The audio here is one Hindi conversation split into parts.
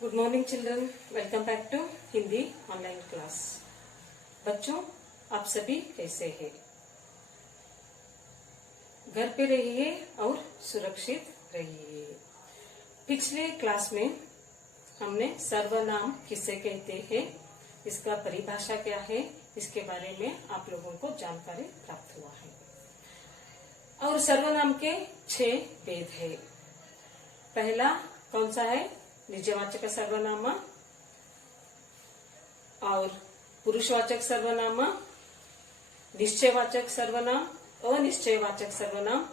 Good morning children, welcome back to Hindi online class. बच्चों, आप सभी कैसे हैं? घर पे रहिए और सुरक्षित रहिए। पिछले क्लास में हमने सर्वनाम किसे कहते हैं, इसका परिभाषा क्या है, इसके बारे में आप लोगों को जानकारी प्राप्त हुआ है। और सर्वनाम के 6 भेद है। पहला कौन सा है? निजवाचक सर्वनाम और पुरुषवाचक सर्वनाम, निश्चयवाचक सर्वनाम, अनिश्चयवाचक सर्वनाम,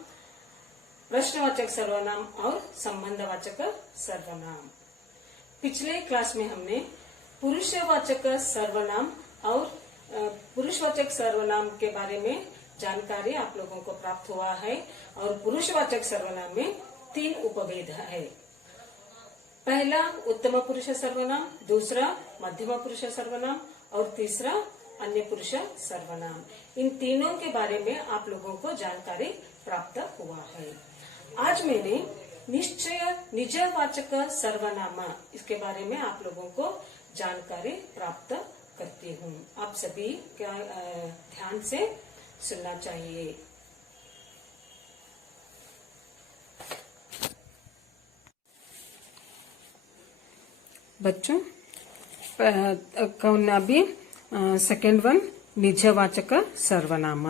प्रश्नवाचक सर्वनाम और संबंधवाचक सर्वनाम। पिछले क्लास में हमने पुरुषवाचक सर्वनाम और पुरुषवाचक सर्वनाम के बारे में जानकारी आप लोगों को प्राप्त हुआ है। और पुरुषवाचक सर्वनाम में 3 उपभेद है। पहला उत्तम पुरुष सर्वनाम, दूसरा मध्यम पुरुष सर्वनाम और तीसरा अन्य पुरुष सर्वनाम। इन तीनों के बारे में आप लोगों को जानकारी प्राप्त हुआ है। आज मैंने निजवाचक सर्वनाम, इसके बारे में आप लोगों को जानकारी प्राप्त करती हूँ। आप सभी क्या ध्यान से सुनना चाहिए। बच्चों, कौन अभी सेकेंड वन निजवाचक सर्वनाम।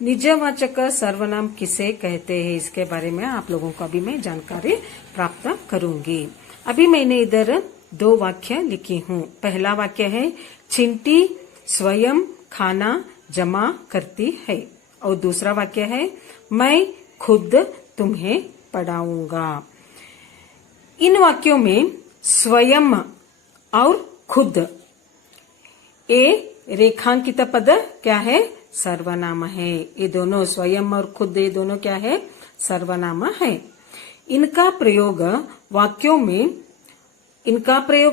निजवाचक सर्वनाम किसे कहते हैं, इसके बारे में आप लोगों को अभी मैं जानकारी प्राप्त करूंगी। अभी मैंने इधर 2 वाक्य लिखी हूँ। पहला वाक्य है, चिंटी स्वयं खाना जमा करती है। और दूसरा वाक्य है, मैं खुद तुम्हें पढ़ाऊंगा। इन वाक्यों में स्वयं और खुद, ये रेखांकित पद क्या है? सर्वनाम है। ये दोनों स्वयं और खुद, ये दोनों क्या है? सर्वनाम है। इनका प्रयोग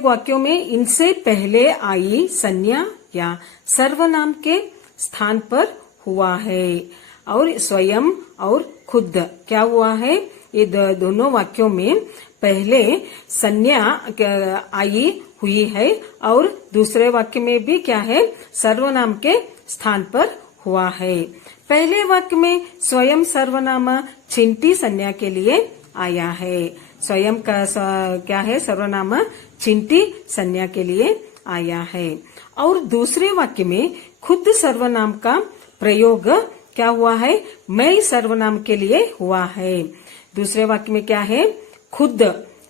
वाक्यों में इनसे पहले आई संज्ञा या सर्वनाम के स्थान पर हुआ है। और स्वयं और खुद क्या हुआ है? ये दोनों वाक्यों में पहले संज्ञा आई हुई है और दूसरे वाक्य में भी क्या है? सर्वनाम के स्थान पर हुआ है। पहले वाक्य में स्वयं सर्वनाम चिंटी संज्ञा के लिए आया है। स्वयं का क्या है? सर्वनाम चिंटी संज्ञा के लिए आया है। और दूसरे वाक्य में खुद सर्वनाम का प्रयोग क्या हुआ है? मैं सर्वनाम के लिए हुआ है। दूसरे वाक्य में क्या है? खुद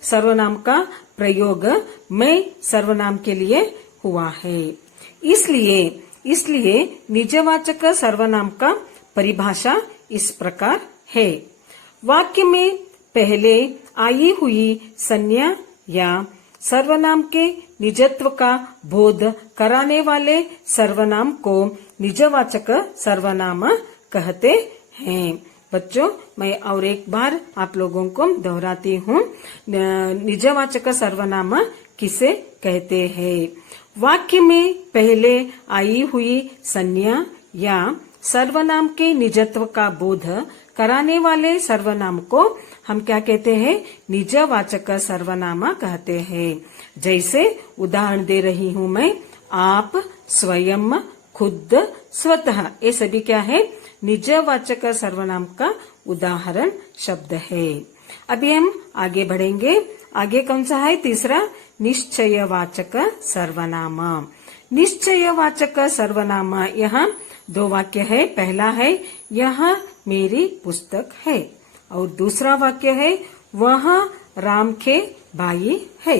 सर्वनाम का प्रयोग मैं सर्वनाम के लिए हुआ है। इसलिए निजवाचक सर्वनाम का परिभाषा इस प्रकार है। वाक्य में पहले आई हुई संज्ञा या सर्वनाम के निजत्व का बोध कराने वाले सर्वनाम को निजवाचक सर्वनाम कहते हैं। बच्चों, मैं और एक बार आप लोगों को दोहराती हूँ। निजवाचक सर्वनाम किसे कहते हैं? वाक्य में पहले आई हुई संज्ञा या सर्वनाम के निजत्व का बोध कराने वाले सर्वनाम को हम क्या कहते हैं? निजवाचक सर्वनाम कहते हैं। जैसे उदाहरण दे रही हूँ मैं, आप, स्वयं, खुद, स्वतः, ये सभी क्या है? निजवाचक सर्वनाम का उदाहरण शब्द है। अभी हम आगे बढ़ेंगे। आगे कौन सा है? तीसरा निश्चयवाचक सर्वनाम। निश्चयवाचक सर्वनाम, यहाँ 2 वाक्य है। पहला है, यह मेरी पुस्तक है। और दूसरा वाक्य है, वह राम के भाई है।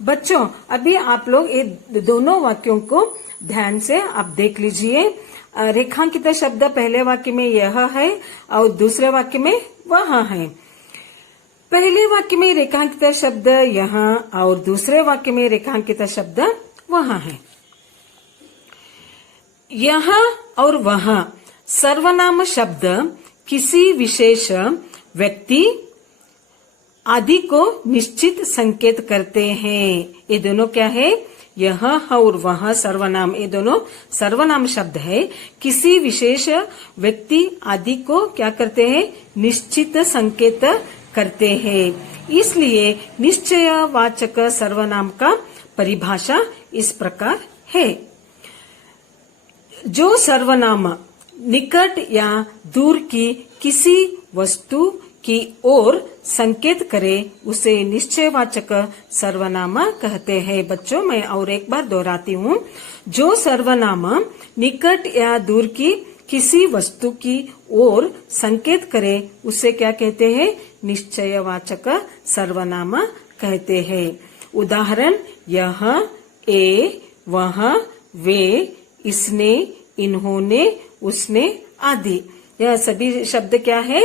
बच्चों, अभी आप लोग ये दोनों वाक्यों को ध्यान से आप देख लीजिए। रेखांकित शब्द पहले वाक्य में यह है और दूसरे वाक्य में वह है। पहले वाक्य में रेखांकित शब्द यहाँ और दूसरे वाक्य में रेखांकित शब्द वहाँ है। यहाँ और वहाँ सर्वनाम शब्द किसी विशेष व्यक्ति आदि को निश्चित संकेत करते हैं। ये दोनों क्या है? यह और वह सर्वनाम, ये दोनों सर्वनाम शब्द है। किसी विशेष व्यक्ति आदि को क्या करते हैं? निश्चित संकेत करते हैं। इसलिए निश्चयवाचक सर्वनाम का परिभाषा इस प्रकार है। जो सर्वनाम निकट या दूर की किसी वस्तु की ओर संकेत करे उसे निश्चयवाचक सर्वनाम कहते हैं। बच्चों, मैं और एक बार दोहराती हूँ। जो सर्वनाम निकट या दूर की किसी वस्तु की ओर संकेत करे उसे क्या कहते हैं? निश्चयवाचक सर्वनाम कहते हैं। उदाहरण यह, ए, वह, वे, इसने, इन्होंने, उसने आदि। यह सभी शब्द क्या है?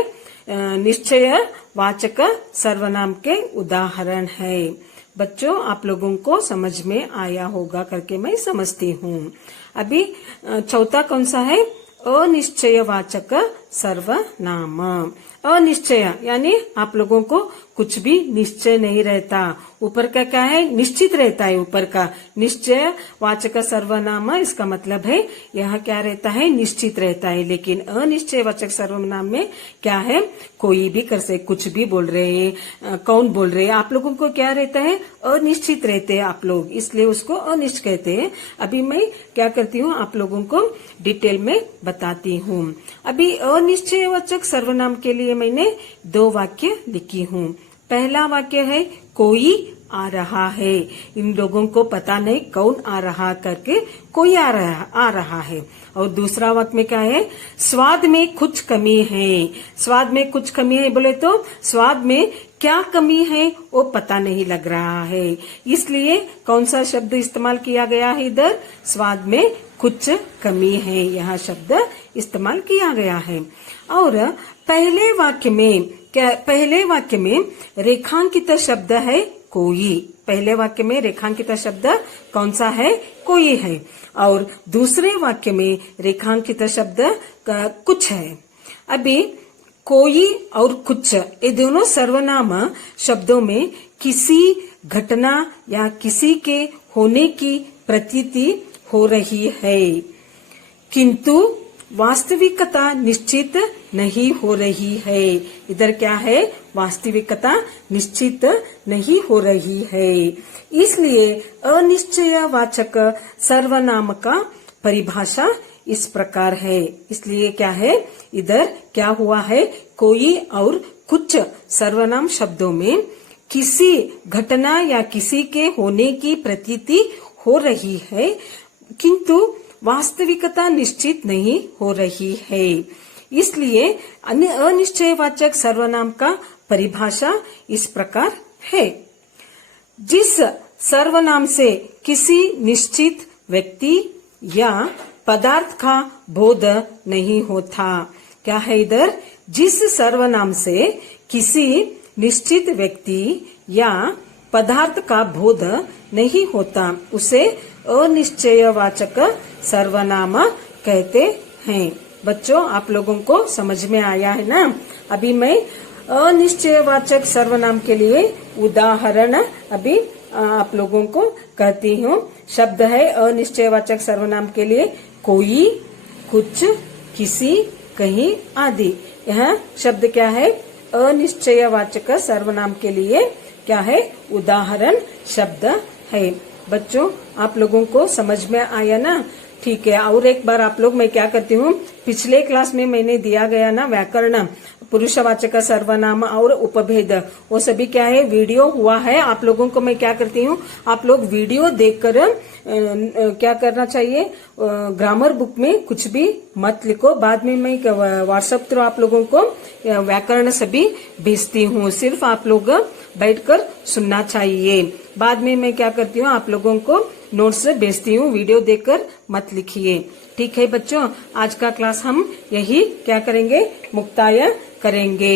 निश्चयवाचक सर्वनाम के उदाहरण है। बच्चों, आप लोगों को समझ में आया होगा करके मैं समझती हूँ। अभी चौथा कौन सा है? अनिश्चयवाचक सर्वनाम। अनिश्चय यानी आप लोगों को कुछ भी निश्चय नहीं रहता। ऊपर का क्या है? निश्चित रहता है। ऊपर का निश्चयवाचक सर्वनाम, इसका मतलब है यह क्या रहता है? निश्चित रहता है। लेकिन अनिश्चयवाचक सर्वनाम में क्या है? कोई भी कर से कुछ भी बोल रहे हैं, कौन बोल रहे हैं, आप लोगों को क्या रहता है? अनिश्चित रहते हैं आप लोग, इसलिए उसको अनिश्चित कहते हैं। अभी मैं क्या करती हूँ, आप लोगों को डिटेल में बताती हूँ। अभी अनिश्चयवाचक सर्वनाम के लिए मैंने 2 वाक्य लिखी हूँ। पहला वाक्य है कोई आ रहा है। इन लोगों को पता नहीं कौन आ रहा करके कोई आ रहा है। और दूसरा वाक्य में क्या है? स्वाद में कुछ कमी है। स्वाद में कुछ कमी है बोले तो स्वाद में क्या कमी है वो पता नहीं लग रहा है। इसलिए कौन सा शब्द इस्तेमाल किया गया है इधर? स्वाद में कुछ कमी है, यह शब्द इस्तेमाल किया गया है। और पहले वाक्य में रेखांकित शब्द है कोई। पहले वाक्य में रेखांकित शब्द कौन सा है? कोई है। और दूसरे वाक्य में रेखांकित शब्द कुछ है। अभी कोई और कुछ ये दोनों सर्वनाम शब्दों में किसी घटना या किसी के होने की प्रतीति हो रही है, किंतु वास्तविकता निश्चित नहीं हो रही है। इधर क्या है? वास्तविकता निश्चित नहीं हो रही है। इसलिए अनिश्चयवाचक सर्वनाम का परिभाषा इस प्रकार है। इसलिए क्या है? इधर क्या हुआ है? कोई और कुछ सर्वनाम शब्दों में किसी घटना या किसी के होने की प्रतीति हो रही है, किंतु वास्तविकता निश्चित नहीं हो रही है। इसलिए अनिश्चयवाचक सर्वनाम का परिभाषा इस प्रकार है। जिस सर्वनाम से किसी निश्चित व्यक्ति या पदार्थ का बोध नहीं होता। क्या है इधर? जिस सर्वनाम से किसी निश्चित व्यक्ति या पदार्थ का बोध नहीं होता उसे अनिश्चयवाचक सर्वनाम कहते हैं। बच्चों, आप लोगों को समझ में आया है ना? अभी मैं अनिश्चयवाचक सर्वनाम के लिए उदाहरण अभी आप लोगों को कहती हूँ। शब्द है अनिश्चयवाचक सर्वनाम के लिए कोई, कुछ, किसी, कहीं आदि। यह शब्द क्या है? अनिश्चयवाचक सर्वनाम के लिए क्या है? उदाहरण शब्द है। बच्चों, आप लोगों को समझ में आया ना? ठीक है। और एक बार आप लोग, मैं क्या करती हूँ, पिछले क्लास में मैंने दिया गया ना व्याकरण, पुरुषवाचक सर्वनाम और उपभेद, वो सभी क्या है? वीडियो हुआ है। आप लोगों को मैं क्या करती हूँ, आप लोग वीडियो देखकर क्या करना चाहिए, ग्रामर बुक में कुछ भी मत लिखो। बाद में मैं व्हाट्सएप थ्रू आप लोगों को व्याकरण सभी भेजती हूँ। सिर्फ आप लोग बैठकर सुनना चाहिए। बाद में मैं क्या करती हूँ, आप लोगों को नोट्स भेजती हूँ। वीडियो देखकर मत लिखिए। ठीक है बच्चों, आज का क्लास हम यही क्या करेंगे, मुक्ताय करेंगे।